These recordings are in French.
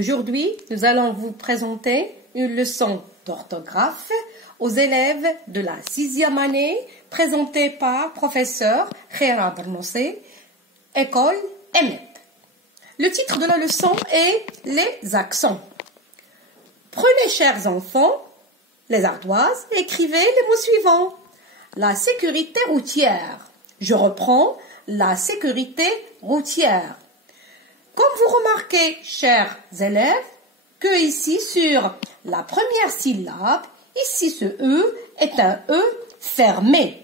Aujourd'hui, nous allons vous présenter une leçon d'orthographe aux élèves de la 6e année présentée par professeur Khaira Bernoussi, école EMEP. Le titre de la leçon est les accents. Prenez, chers enfants, les ardoises et écrivez les mots suivants. La sécurité routière. Je reprends la sécurité routière. Comme vous remarquez, chers élèves, que ici sur la première syllabe, ici ce E est un E fermé.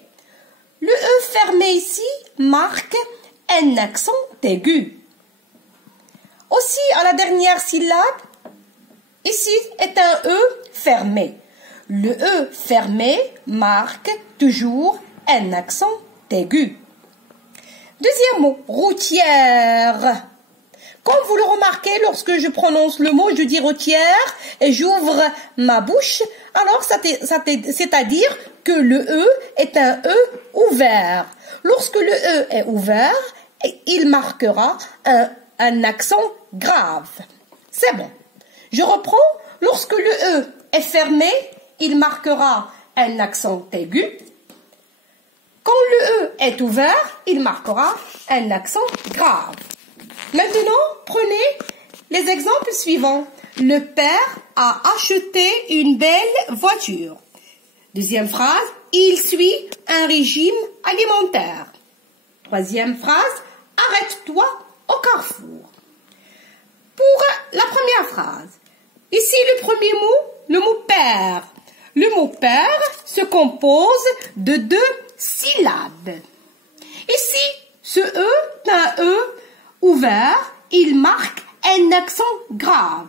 Le E fermé ici marque un accent aigu. Aussi à la dernière syllabe, ici est un E fermé. Le E fermé marque toujours un accent aigu. Deuxième mot, routière. Comme vous le remarquez, lorsque je prononce le mot, je dis routière et j'ouvre ma bouche, alors c'est-à-dire que le E est un E ouvert. Lorsque le E est ouvert, il marquera un accent grave. C'est bon. Je reprends. Lorsque le E est fermé, il marquera un accent aigu. Quand le E est ouvert, il marquera un accent grave. Maintenant, prenez les exemples suivants. Le père a acheté une belle voiture. Deuxième phrase, il suit un régime alimentaire. Troisième phrase, arrête-toi au carrefour. Pour la première phrase, ici le premier mot, le mot père. Le mot père se compose de 2 syllabes. Ici, ce E est un E ouvert, il marque un accent grave.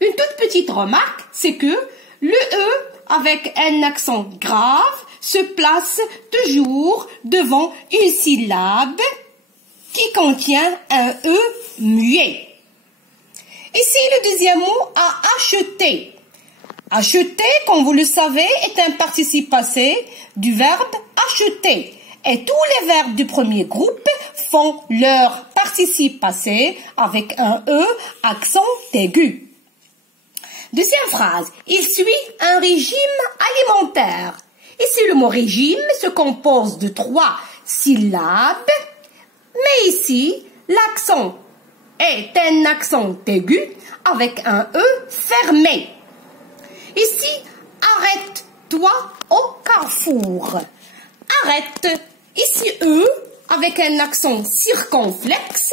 Une toute petite remarque, c'est que le E avec un accent grave se place toujours devant une syllabe qui contient un E muet. Ici, le deuxième mot, à acheter. Acheter, comme vous le savez, est un participe passé du verbe acheter. Et tous les verbes du premier groupe font leur participe passé avec un E accent aigu. Deuxième phrase, il suit un régime alimentaire. Ici, le mot régime se compose de 3 syllabes, mais ici, l'accent est un accent aigu avec un E fermé. Ici, arrête-toi au carrefour. Arrête. Ici, E, avec un accent circonflexe,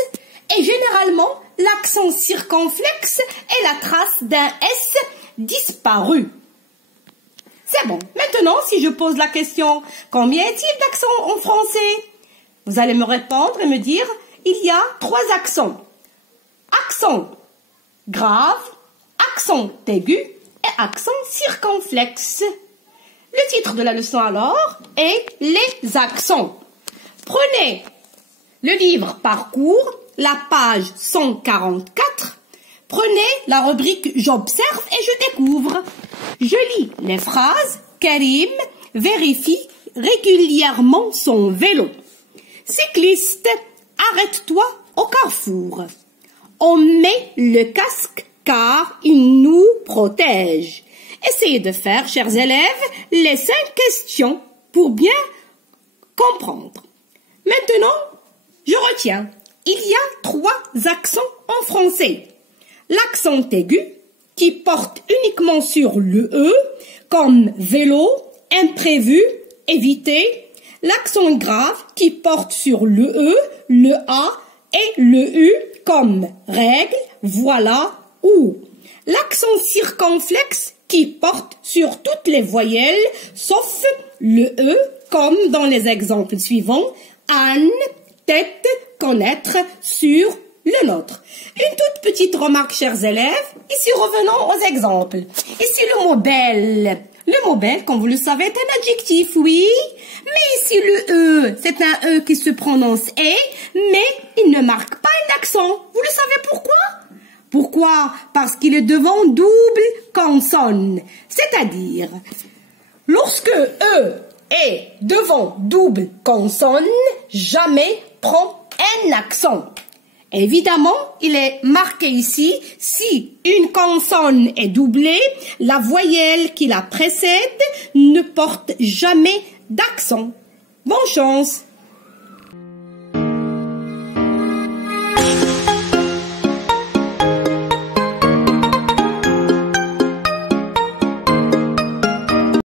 et généralement, l'accent circonflexe est la trace d'un S disparu. C'est bon. Maintenant, si je pose la question, combien est-il d'accents en français? Vous allez me répondre et me dire, il y a 3 accents. Accent grave, accent aigu et accent circonflexe. Le titre de la leçon alors est les accents. Prenez le livre Parcours, la page 144. Prenez la rubrique J'observe et je découvre. Je lis les phrases. Karim vérifie régulièrement son vélo. Cycliste, arrête-toi au carrefour. On met le casque car il nous protège. Essayez de faire, chers élèves, les 5 questions pour bien comprendre. Maintenant, je retiens. Il y a 3 accents en français. L'accent aigu, qui porte uniquement sur le E, comme vélo, imprévu, éviter. L'accent grave, qui porte sur le E, le A et le U, comme règle, voilà, ou. L'accent circonflexe, qui porte sur toutes les voyelles, sauf le E, comme dans les exemples suivants, Anne, tête, connaître, sur, le nôtre. Une toute petite remarque, chers élèves. Ici, revenons aux exemples. Ici, le mot belle. Le mot belle, comme vous le savez, est un adjectif, oui. Mais ici, le E, c'est un E qui se prononce E, mais il ne marque pas un accent. Vous le savez pourquoi? Pourquoi? Parce qu'il est devant double consonne. C'est-à-dire, lorsque E est devant double consonne, jamais prend un accent. Évidemment, il est marqué ici, si une consonne est doublée, la voyelle qui la précède ne porte jamais d'accent. Bonne chance!